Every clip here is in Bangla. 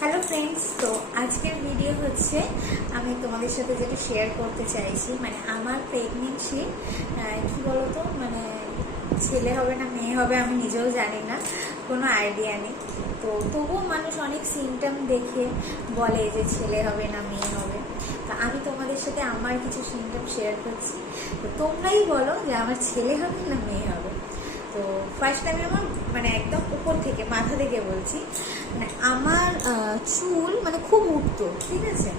হ্যালো ফ্রেন্ডস তো আজকের ভিডিও হচ্ছে আমি তোমাদের সাথে যেটা শেয়ার করতে চাইছি মানে আমার প্রেগনেন্সি কি বলতো? মানে ছেলে হবে না, মেয়ে হবে আমি নিজেও জানি না, কোনো আইডিয়া নেই। তো তবুও মানুষ অনেক সিমটম দেখে বলে যে ছেলে হবে না, মেয়ে হবে। তা আমি তোমাদের সাথে আমার কিছু সিমটম শেয়ার করছি। তো তোমরাই বলো যে আমার ছেলে হবে না, মেয়ে হবে। তো ফার্স্ট টাইমে আমার মানে একদম উপর থেকে, মাথা থেকে বলছি। মানে আমার চুল মানে খুব উঠতো, ঠিক আছে?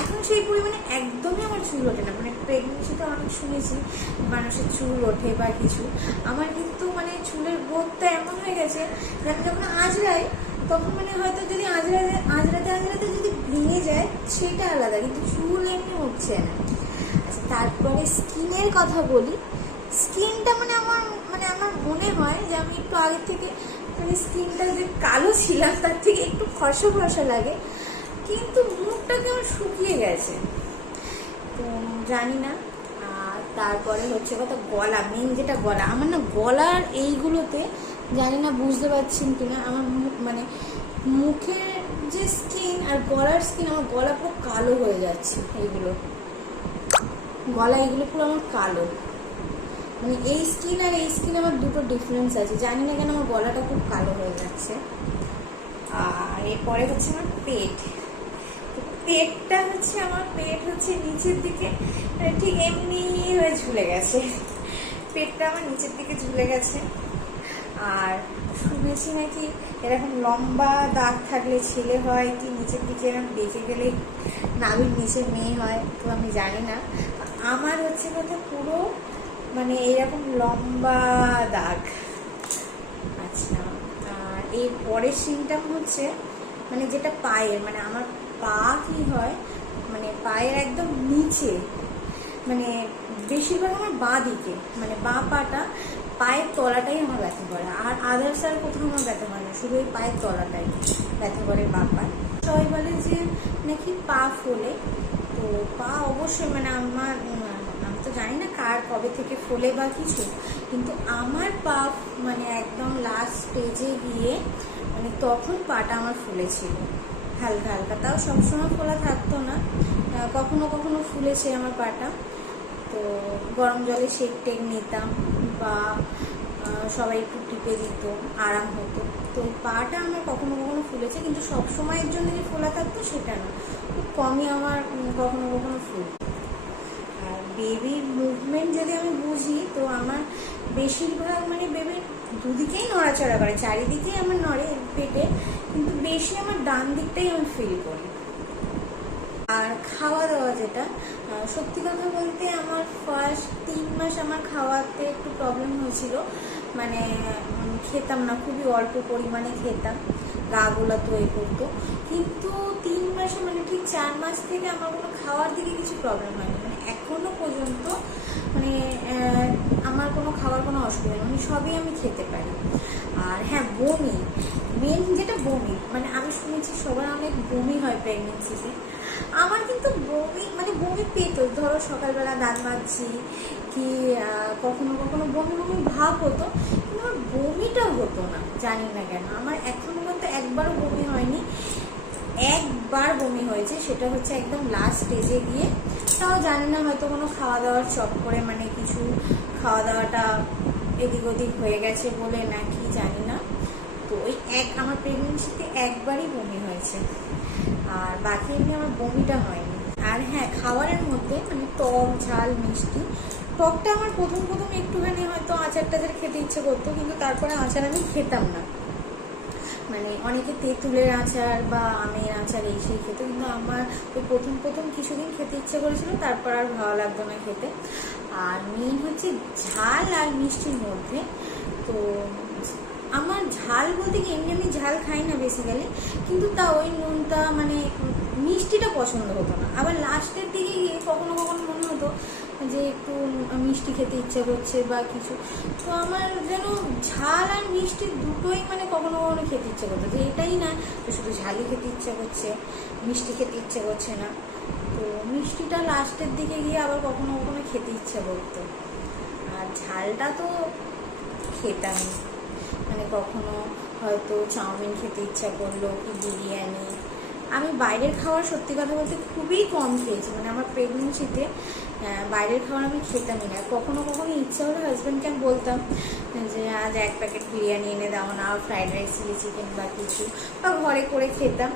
এখন সেই পরিমাণে একদমই আমার চুল ওঠে না। মানে প্রেগনেন্সিতে অনেক শুনেছি মানুষের চুল ওঠে বা কিছু। আমার কিন্তু মানে চুলের গ্রোথটা এমন হয়ে গেছে যে আমি যখন আজরাই তখন মানে হয়তো যদি আজরাতে আজরাতে আজরাতে যদি ভেঙে যায়, সেটা আলাদা, কিন্তু চুল এমনি উঠছে না। আচ্ছা তারপরে স্কিনের কথা বলি। স্কিনটা মানে আমার মানে আমার মনে হয় যে আমি একটু আগের থেকে মানে স্কিনটা যে কালো ছিলাম, তার থেকে একটু ফর্সা ফর্সা লাগে। কিন্তু মুখটা কেমন শুকিয়ে গেছে? তো জানি না। তারপরে হচ্ছে কথা গলা মেন যেটা গলা, আমার না গলার এইগুলোতে জানি না বুঝতে পারছেন কিনা, আমার মুখ মানে মুখের যে স্কিন আর গলার স্কিন আমার গলা পুরো কালো হয়ে যাচ্ছে এইগুলো। গলা এগুলো পুরো আমার কালো। মানে এই স্কিন আর এই স্কিন আমার দুটো ডিফারেন্স আছে। জানি না কেন আমার গলাটা খুব কালো হয়ে যাচ্ছে। আর এরপরে হচ্ছে আমার পেট। পেটটা হচ্ছে আমার পেট হচ্ছে নিচের দিকে ঠিক এমনি হয়ে ঝুলে গেছে। পেটটা আমার নিচের দিকে ঝুলে গেছে। আর শুনেছি নাকি এরকম লম্বা দাগ থাকলে ছেলে হয়, কি নিচের দিকে এরকম বেঁকে গেলে নাভির নিচে মেয়ে হয়, তো আমি জানি না। আমার হচ্ছে কথা পুরো মানে এরকম লম্বা দাগ। আচ্ছা আর এর পরের সিমটাম হচ্ছে মানে যেটা পায়ের মানে আমার পা কি হয় মানে পায়ের একদম নিচে মানে বেশিরভাগ আমার বাঁ দিকে মানে বাঁ পাটা পায়ের তলাটাই আমার ব্যথা করে, আর আদার্স আর কোথাও আমার ব্যথা করে না, শুধু ওই পায়ের তলাটাই ব্যথা করে বাঁ পায় সবাই বলে যে, নাকি পা ফোলে? তো পা অবশ্যই মানে আমার তো জানি না কার কবে থেকে ফোলে বা কিছু, কিন্তু আমার পা মানে একদম লাস্ট স্টেজে গিয়ে মানে তখন পাটা আমার ফুলেছিল। হালকা হালকা। তাও সবসময় ফোলা থাকতো না। কখনো কখনো ফুলেছে আমার পাটা। তো গরম জলে সেক টেক নিতাম বা সবাই একটু টিপে দিত, আরাম হতো। তো পাটা আমার কখনো কখনো ফুলেছে, কিন্তু সব সময়ের জন্য যে ফোলা থাকতো সেটা না। খুব কমই আমার কখনো কখনো ফুল। বেবির মুভমেন্ট যদি আমি বুঝি, তো আমার বেশিরভাগ মানে বেবির দুদিকেই নড়াচড়া করে, চারিদিকেই আমার নড়ে পেটে, কিন্তু বেশি আমার ডান দিকটাই আমি ফিল করি। আর খাওয়া দাওয়া যেটা সত্যি কথা বলতে আমার ফার্স্ট তিন মাস আমার খাওয়াতে একটু প্রবলেম হয়েছিল। মানে খেতাম না, খুবই অল্প পরিমাণে খেতাম। গা গোলা তৈরি করতো। কিন্তু তিন মাসে মানে ঠিক চার মাস থেকে আমার কোনো খাওয়ার দিকে কিছু প্রবলেম হয়নি। মানে এখনও পর্যন্ত মানে আমার কোনো খাওয়ার কোনো অসুবিধা নেই। মানে সবই আমি খেতে পারি। আর হ্যাঁ বমি। মেন যেটা বমি মানে আমি শুনেছি সবার অনেক বমি হয় প্রেগনেন্সিতে আমার কিন্তু বমি মানে বমি পেতো। ধরো সকালবেলা দাঁত মাজছি, কি কখনো কখনো বমি বমি ভাব হতো। বমিটা হতো না, জানি না কেন। আমার এখনও পর্যন্ত একবারও বমি হয়নি। একবার বমি হয়েছে, সেটা হচ্ছে একদম লাস্ট স্টেজে গিয়ে। তাও জানি না, হয়তো কোনো খাওয়া দাওয়ার চপ করে মানে কিছু খাওয়া দাওয়াটা এদিক ওদিক হয়ে গেছে বলে নাকি, জানি না। তো ওই এক, আমার প্রেগনেন্সিতে একবারই বমি হয়েছে। আর বাকি এমনি আমার বমিটা হয়নি। আর হ্যাঁ খাবারের মধ্যে মানে টক, ঝাল, মিষ্টি, টকটা আমার প্রথম প্রথম একটুখানি হয়তো আচার টাচার খেতে ইচ্ছে করতো, কিন্তু তারপরে আচার আমি খেতাম না। মানে অনেকে তেঁতুলের আচার বা আমের আচার এই সেই খেতে, কিন্তু আমার ওই প্রথম প্রথম কিছুদিন খেতে ইচ্ছে করেছিল, তারপর আর ভালো লাগতো না খেতে। আর মেন হচ্ছে ঝাল আর মিষ্টির মধ্যে। তো আমার ঝাল বলতে কি, এমনি আমি ঝাল খাই না বেসিক্যালি কিন্তু তা ওই নুনটা মানে মিষ্টিটা পছন্দ হতো না। আবার লাস্টের দিকে গিয়ে কখনো কখনো মনে হতো যে একটু মিষ্টি খেতে ইচ্ছে করছে বা কিছু। তো আমার যেন ঝাল আর মিষ্টি দুটোই মানে কখনো কখনো খেতে ইচ্ছে করতো। যে এটাই না যে শুধু ঝালই খেতে ইচ্ছে করছে, মিষ্টি খেতে ইচ্ছে করছে না। তো মিষ্টিটা লাস্টের দিকে গিয়ে আবার কখনো কখনো খেতে ইচ্ছে করতো। আর ঝালটা তো খেতামই। মানে কখনো হয়তো চাউমিন খেতে ইচ্ছা করল কি বিরিয়ানি। আমি বাইরের খাওয়ার সত্যি কথা বলতে খুবই কম খেয়েছি। মানে আমার প্রেগনেন্সিতে বাইরের খাবার আমি খেতামই না। কখনো কখনো ইচ্ছা হলে হাজব্যান্ডকে আমি বলতাম যে, আজ এক প্যাকেট বিরিয়ানি এনে দাও না ফ্রাইড রাইস চিলি চিকেন বা কিছু। বা ঘরে করে খেতাম।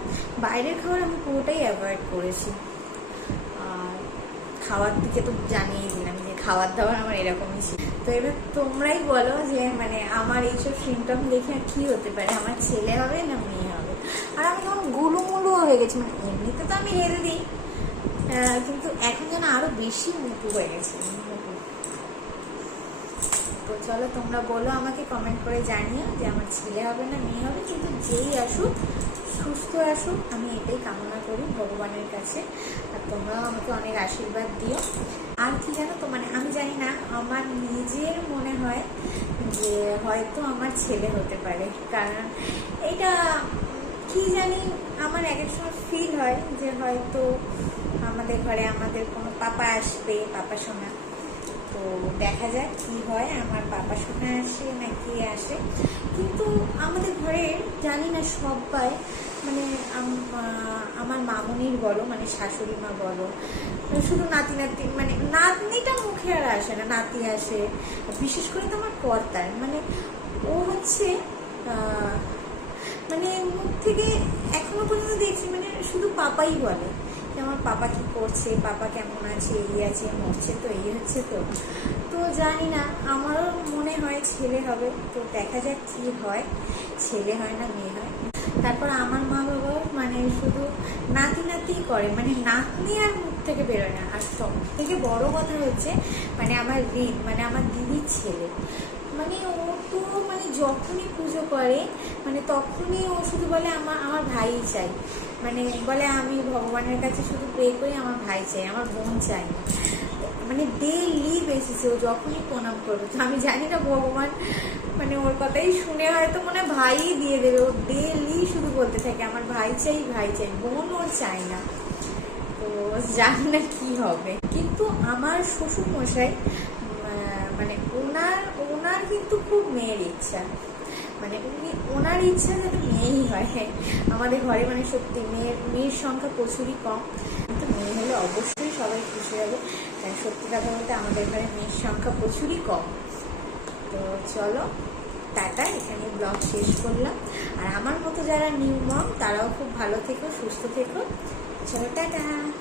বাইরের খাবার আমি পুরোটাই অ্যাভয়েড করেছি। আর খাওয়ার দিকে তো জানিয়ে দিলাম যে খাবার দাবার আমার এরকমই ছিল। তো এবার তোমরাই বলো যে মানে আমার এইসব সিমটম দেখে কি হতে পারে? আমার ছেলে হবে না মেয়ে হবে? আর আমি যখন গুলুমুলু হয়ে গেছি মানে এমনিতে তো আমি হেলদি কিন্তু এখন যেন আরও বেশি মুটু হয়ে গেছে। তো চলো তোমরা বলো, আমাকে কমেন্ট করে জানিও যে আমার ছেলে হবে না, মেয়ে হবে, কিন্তু যেই আসুক, সুস্থ আসুক, আমি এটাই কামনা করি ভগবানের কাছে। আর তোমরাও আমাকে অনেক আশীর্বাদ দিও। আর কি জানো তো মানে আমি জানি না, আমার নিজের মনে হয় যে হয়তো আমার ছেলে হতে পারে। কারণ এটা কি জানি, আমার এক এক সময় ফিল হয় যে হয়তো আমাদের ঘরে আমাদের কোনো পাপা আসবে, পাপা শোনা তো দেখা যাক কি হয়, আমার পাপা শোনা আসে না কে আসে। কিন্তু আমাদের ঘরে জানি না সবাই মানে আমার মামনির বলো মানে শাশুড়ি মা বলো শুধু নাতি নাতি মানে নাতনিটা মুখে আর আসে না, নাতি আসে। বিশেষ করে তো আমার কর্তার মানে ও হচ্ছে মানে মুখ থেকে এখনও পর্যন্ত দেখছি মানে শুধু পাপাই বলে। যে আমার পাপা কি করছে, পাপা কেমন আছে এই আছে, মরছে তো, এই হচ্ছে তো। তো জানি না, আমারও মনে হয় ছেলে হবে, তো দেখা যাক কি হয়। ছেলে হয় না, মেয়ে হয়। তারপর আমার মা বাবাও মানে শুধু নাতি নাতি করে মানে নাতনি আর মুখ থেকে বেরোয় না। আর সব থেকে বড় কথা হচ্ছে মানে আমার ঋণ মানে আমার দিদির ছেলে। মানে ও তো মানে যখনই পুজো করে মানে তখনই ও শুধু বলে আমার আমার ভাই চাই। মানে বলে আমি ভগবানের কাছে শুধু প্রে করি, আমার ভাই চাই, আমার বোন চাই। মানে ডেইলি বেসিসে ও যখনই প্রণাম করবে, তো আমি জানি না ভগবান মানে ওর কথাই শুনে হয়তো মনে ভাইই দিয়ে দেবে। ও ডেইলি শুধু বলতে থাকে, আমার ভাই চাই ভাই চাই। বোন ওর চাই না। তো জানি না কি হবে। কিন্তু আমার শ্বশুর মশাই মানে ওনার ওনার কিন্তু খুব মেয়ের ইচ্ছা। মানে উনি, ওনার ইচ্ছা যেন মেয়েই হয়। আমাদের ঘরে মানে সত্যি মেয়ের মেয়ের সংখ্যা প্রচুরই কম। মেয়ে হলে অবশ্যই সবাই খুশি হবে। তাই সত্যি কথা বলতে আমাদের এখানে মেয়ের সংখ্যা প্রচুরই কম। তো চলো, টাটা, এখানে ব্লগ শেষ করলাম। আর আমার মতো যারা নিউ মম তারাও খুব ভালো থেকো, সুস্থ থেকো। চলো, টাটা।